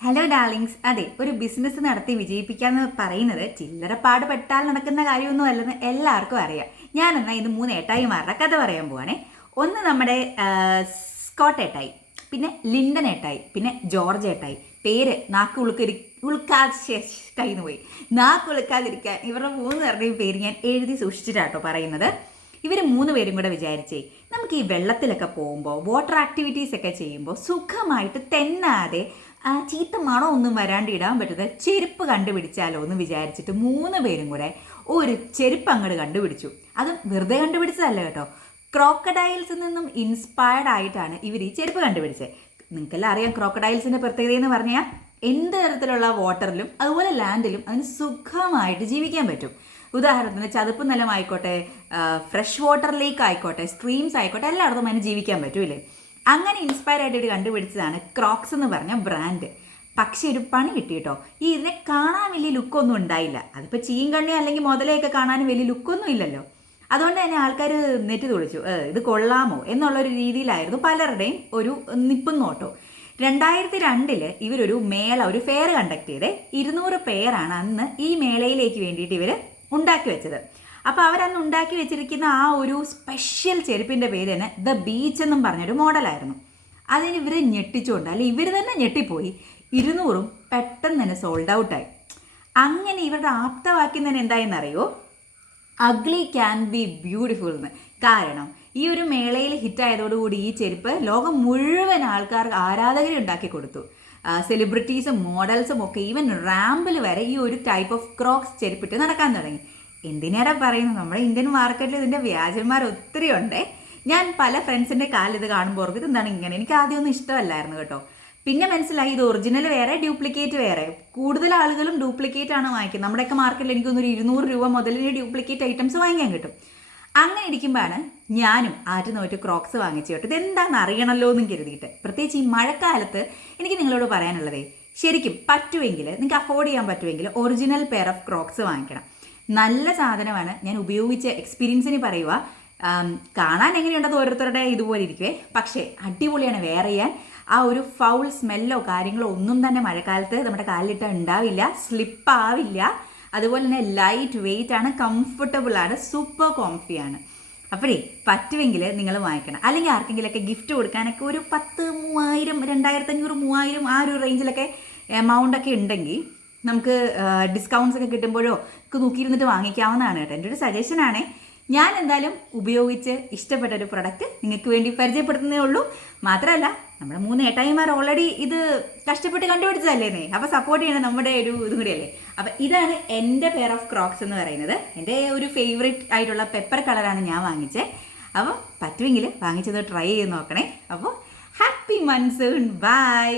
Hello darlings അതെ ഒരു business നടത്തി വിജയിപ്പിക്കാന്ന് പറയുന്നത് ചില്ലറ പാടുപെട്ടാൽ നടക്കുന്ന കാര്യമൊന്നും അല്ലെന്ന് എല്ലാവർക്കും അറിയാം. ഞാൻ എന്നാൽ ഇത് മൂന്ന് ഏട്ടായിമാരുടെ കഥ പറയാൻ പോവാണേ. ഒന്ന് നമ്മുടെ സ്കോട്ട് ഏട്ടായി പിന്നെ ലിൻഡൻ ഏട്ടായി പിന്നെ ജോർജ് ഏട്ടായി. പേര് നാക്ക് ഉളുക്കരി ഉൾക്കാതെ കയ്യിൽ പോയി. നാക്ക് ഉളുക്കാതിരിക്കാൻ ഇവരുടെ മൂന്ന് പേരുടെയും പേര് ഞാൻ എഴുതി സൂക്ഷിച്ചിട്ടാട്ടോ പറയുന്നത്. ഇവർ മൂന്ന് പേരും കൂടെ വിചാരിച്ചേ നമുക്ക് ഈ വെള്ളത്തിലൊക്കെ പോകുമ്പോൾ വാട്ടർ ആക്ടിവിറ്റീസ് ഒക്കെ ചെയ്യുമ്പോൾ സുഖമായിട്ട് തെന്നാതെ ചീത്ത മണം ഒന്നും വരാണ്ട് ഇടാൻ പറ്റുന്ന ചെരുപ്പ് കണ്ടുപിടിച്ചാലോ എന്ന് വിചാരിച്ചിട്ട് മൂന്ന് പേരും കൂടെ ഒരു ചെരുപ്പ് അങ്ങോട്ട് കണ്ടുപിടിച്ചു. അതും വെറുതെ കണ്ടുപിടിച്ചതല്ല കേട്ടോ. ക്രോക്കഡൈൽസിൽ നിന്നും ഇൻസ്പയർഡ് ആയിട്ടാണ് ഇവർ ഈ ചെരുപ്പ് കണ്ടുപിടിച്ചത്. നിങ്ങൾക്കെല്ലാം അറിയാം ക്രോക്കഡൈൽസിന്റെ പ്രത്യേകത എന്ന് പറഞ്ഞാൽ എന്ത് തരത്തിലുള്ള വാട്ടറിലും അതുപോലെ ലാൻഡിലും അതിന് സുഖമായിട്ട് ജീവിക്കാൻ പറ്റും. ഉദാഹരണത്തിന് ചതുപ്പ് നിലമായിക്കോട്ടെ ഫ്രഷ് വാട്ടർ ലേക്ക് ആയിക്കോട്ടെ സ്ട്രീംസ് ആയിക്കോട്ടെ എല്ലായിടത്തും അതിന് ജീവിക്കാൻ പറ്റൂലേ അങ്ങനെ ഇൻസ്പയർ ആയിട്ട് കണ്ടുപിടിച്ചതാണ് ക്രോക്സ് എന്ന് പറഞ്ഞ ബ്രാൻഡ് പക്ഷേ ഒരു പണി കിട്ടി കേട്ടോ. ഈ ഇതിനെ കാണാൻ വലിയ ലുക്കൊന്നും ഉണ്ടായില്ല. അതിപ്പോൾ കണ്ണി അല്ലെങ്കിൽ മുതലയൊക്കെ കാണാൻ വലിയ ലുക്കൊന്നും ഇല്ലല്ലോ. അതുകൊണ്ട് തന്നെ ആൾക്കാർ നെറ്റ് തുളിച്ചു. ഇത് കൊള്ളാമോ എന്നുള്ളൊരു രീതിയിലായിരുന്നു പലരുടെയും ഒരു നിപ്പും നോട്ടോ രണ്ടായിരത്തി രണ്ടിൽ ഇവരൊരു മേള ഒരു ഫെയർ കണ്ടക്ട് ചെയ്ത് ഇരുന്നൂറ് പേരാണ് അന്ന് ഈ മേളയിലേക്ക് വേണ്ടിയിട്ട് ഇവർ ഉണ്ടാക്കി വെച്ചത്. അപ്പോൾ അവരന്ന് ഉണ്ടാക്കി വെച്ചിരിക്കുന്ന ആ ഒരു സ്പെഷ്യൽ ചെരുപ്പിന്റെ പേര് തന്നെ ദ ബീച്ച് എന്നും പറഞ്ഞൊരു മോഡലായിരുന്നു അതിന് ഇവർ ഞെട്ടിച്ചുകൊണ്ട് അല്ലെ ഇവർ തന്നെ ഞെട്ടിപ്പോയി. ഇരുന്നൂറും പെട്ടെന്ന് തന്നെ സോൾഡ് ഔട്ടായി അങ്ങനെ ഇവരുടെ ആപ്തവാക്യം തന്നെ എന്തായെന്നറിയോ? അഗ്ലി ക്യാൻ ബി ബ്യൂട്ടിഫുൾ എന്ന് കാരണം ഈ ഒരു മേളയിൽ ഹിറ്റായതോടുകൂടി ഈ ചെരുപ്പ് ലോകം മുഴുവൻ ആൾക്കാർക്ക് ആരാധകരെ ഉണ്ടാക്കി കൊടുത്തു. സെലിബ്രിറ്റീസും മോഡൽസും ഒക്കെ ഈവൻ റാമ്പിൽ വരെ ഈ ഒരു ടൈപ്പ് ഓഫ് ക്രോക്സ് ചെരുപ്പിട്ട് നടക്കാൻ തുടങ്ങി. എന്തിനേറെ പറയുന്നു? നമ്മുടെ ഇന്ത്യൻ മാർക്കറ്റിൽ ഇതിന്റെ വ്യാജന്മാർ ഒത്തിരി ഉണ്ട് ഞാൻ പല ഫ്രണ്ട്സിന്റെ കാലിൽ ഇത് കാണുമ്പോൾ ഓർക്കും ഇതെന്താണ് ഇങ്ങനെ? എനിക്ക് ആദ്യമൊന്നും ഇഷ്ടമല്ലായിരുന്നു കേട്ടോ. പിന്നെ മനസ്സിലായി ഇത് ഒറിജിനൽ വേറെ ഡ്യൂപ്ലിക്കേറ്റ് വേറെ. കൂടുതൽ ആളുകളും ഡ്യൂപ്ലിക്കേറ്റ് ആണ് വാങ്ങിക്കുന്നത്. നമ്മുടെയൊക്കെ മാർക്കറ്റിൽ എനിക്കൊന്നൊരു ഇരുന്നൂറ് രൂപ മുതലിന് ഡ്യൂപ്ലിക്കേറ്റ് ഐറ്റംസ് വാങ്ങിക്കാൻ കിട്ടും. അങ്ങനെ ഇരിക്കുമ്പോഴാണ് ഞാനും ആറ്റ് നോറ്റ് ക്രോക്സ് വാങ്ങിച്ചു കേട്ടോ ഇതെന്താണെന്ന് അറിയണമല്ലോ എന്നും കരുതിയിട്ട്. പ്രത്യേകിച്ച് ഈ മഴക്കാലത്ത് എനിക്ക് നിങ്ങളോട് പറയാനുള്ളതേ ശരിക്കും പറ്റുമെങ്കിൽ നിങ്ങൾക്ക് അഫോർഡ് ചെയ്യാൻ പറ്റുമെങ്കിൽ ഒറിജിനൽ പെയർ ഓഫ് ക്രോക്സ് വാങ്ങിക്കണം. നല്ല സാധനമാണ്. ഞാൻ ഉപയോഗിച്ച എക്സ്പീരിയൻസിന് പറയുക കാണാൻ എങ്ങനെയുണ്ടത് ഓരോരുത്തരുടെ ഇതുപോലെ ഇരിക്കുവേ. പക്ഷേ അടിപൊളിയാണ് വേറെ ചെയ്യാൻ. ആ ഒരു ഫൗൾ സ്മെല്ലോ കാര്യങ്ങളോ ഒന്നും തന്നെ മഴക്കാലത്ത് നമ്മുടെ കാലിലിട്ട് ഉണ്ടാവില്ല. സ്ലിപ്പാവില്ല അതുപോലെ തന്നെ ലൈറ്റ് വെയിറ്റ് ആണ് കംഫർട്ടബിൾ ആണ് സൂപ്പർ കോംഫിയാണ് അപ്പോഴേ പറ്റുമെങ്കിൽ നിങ്ങൾ വാങ്ങിക്കണം. അല്ലെങ്കിൽ ആർക്കെങ്കിലൊക്കെ ഗിഫ്റ്റ് കൊടുക്കാനൊക്കെ ഒരു പത്ത് മൂവായിരം രണ്ടായിരത്തി അഞ്ഞൂറ് മൂവായിരം ആ ഒരു റേഞ്ചിലൊക്കെ എമൗണ്ടൊക്കെ ഉണ്ടെങ്കിൽ നമുക്ക് ഡിസ്കൗണ്ട്സ് ഒക്കെ കിട്ടുമ്പോഴോ ഒക്കെ നോക്കിയിരുന്നിട്ട് വാങ്ങിക്കാവുന്നതാണ് കേട്ടോ. എന്റെ ഒരു സജഷനാണ് ഞാൻ എന്തായാലും ഉപയോഗിച്ച് ഇഷ്ടപ്പെട്ട ഒരു പ്രൊഡക്റ്റ് നിങ്ങൾക്ക് വേണ്ടി പരിചയപ്പെടുത്തുന്നേ ഉള്ളൂ. മാത്രമല്ല നമ്മുടെ മൂന്ന് ഏട്ടായിമാർ ഓൾറെഡി ഇത് കഷ്ടപ്പെട്ട് കണ്ടുപിടിച്ചതല്ലേ അപ്പോൾ സപ്പോർട്ട് ചെയ്യണം നമ്മുടെ ഒരു ഇതും കൂടിയല്ലേ? അപ്പോൾ ഇതാണ് എന്റെ പെയർ ഓഫ് ക്രോക്സ് എന്ന് പറയുന്നത്. എന്റെ ഒരു ഫേവറേറ്റ് ആയിട്ടുള്ള പെപ്പർ കളറാണ് ഞാൻ വാങ്ങിച്ചത് അപ്പോൾ പറ്റുമെങ്കിൽ വാങ്ങിച്ചത് ട്രൈ ചെയ്ത് നോക്കണേ. അപ്പോൾ ഹാപ്പി മൺസൂൺ. ബൈ